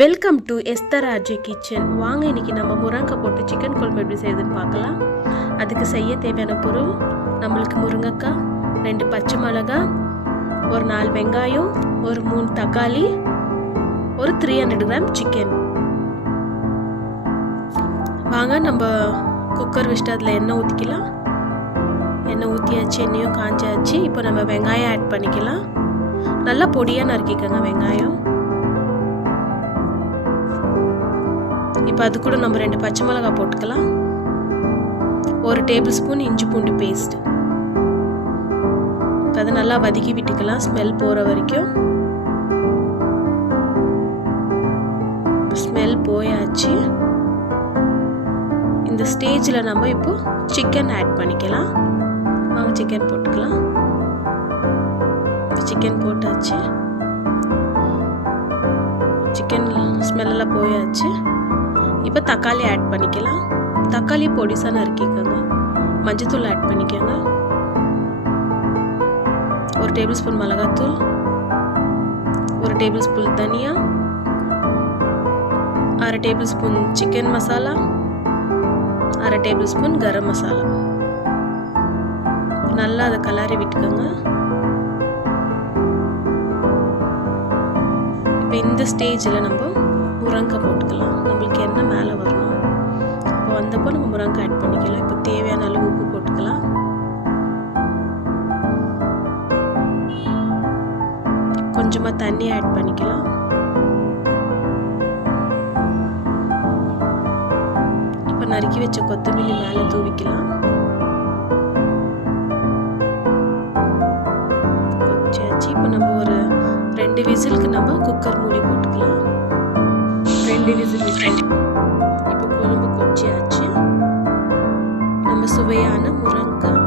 Welcome to Esther RJ kitchen. வாங்க இன்னைக்கு நம்ம முருங்கை போட்டு சிக்கன் குழம்பு எப்படி செய்யுதுன்னு பார்க்கலாம். அதுக்கு செய்ய தேவையான பொருள், நம்மளுக்கு முருங்கைக்காய், 2 பச்சை மிளகாய், ஒரு 4 வெங்காயம், ஒரு 3 தக்காளி, ஒரு 300 கிராம் சிக்கன். வாங்க நம்ம குக்கர் வச்சுட்டு அதில் எண்ணெய் ஊற்றிக்கலாம். எண்ணெய் ஊற்றியாச்சு, எண்ணெயும் காஞ்சாச்சு. இப்போ நம்ம வெங்காயம் ஆட் பண்ணிக்கலாம். நல்லா பொடியாக நறுக்கிக்கோங்க வெங்காயம். இப்போ அது கூட நம்ம 2 பச்சை மிளகாய் போட்டுக்கலாம். 1 டேபிள் ஸ்பூன் இஞ்சி பூண்டு பேஸ்ட். அதை நல்லா வதக்கி விட்டுக்கலாம் ஸ்மெல் போகிற வரைக்கும். ஸ்மெல் போயாச்சு. இந்த ஸ்டேஜில் நம்ம இப்போ சிக்கன் ஆட் பண்ணிக்கலாம். வாங்க சிக்கன் போட்டுக்கலாம். சிக்கன் போட்டாச்சு. சிக்கன் ஸ்மெல்லாம் போயாச்சு. இப்போ தக்காளி ஆட் பண்ணிக்கலாம். தக்காளி பொடிசாக நறுக்கிக்கோங்க. மஞ்சத்தூள் ஆட் பண்ணிக்கோங்க. 1 டேபிள் ஸ்பூன் மிளகாத்தூள், 1 டேபிள் ஸ்பூன் தனியா, 1/2 table spoon chicken masala, 1/2 table spoon garam masala. நல்லா அதை கலரி விட்டுக்கோங்க. இப்போ இந்த ஸ்டேஜில் நம்ம முருங்கைக்காய் போட்டுக்கலாம். நம்மளுக்கு என்ன மேலே வரணும், இப்போ வந்தப்போ நம்ம முருங்கைக்காய் ஆட் பண்ணிக்கலாம். இப்போ தேவையான அளவு உப்பு போட்டுக்கலாம். கொஞ்சமாக தண்ணி ஆட் பண்ணிக்கலாம். இப்போ நறுக்கி வச்ச கொத்தமல்லி மேலே தூவிக்கலாம். கொச்சாச்சு. இப்போ நம்ம ஒரு 2 விசிலுக்கு நம்ம குக்கர் மூடி போட்டுக்கலாம். 2 விசில் விட்டு இப்போ குழம்பு கொச்சியாச்சு. நம்ம சுவையான முருங்கைக்காய்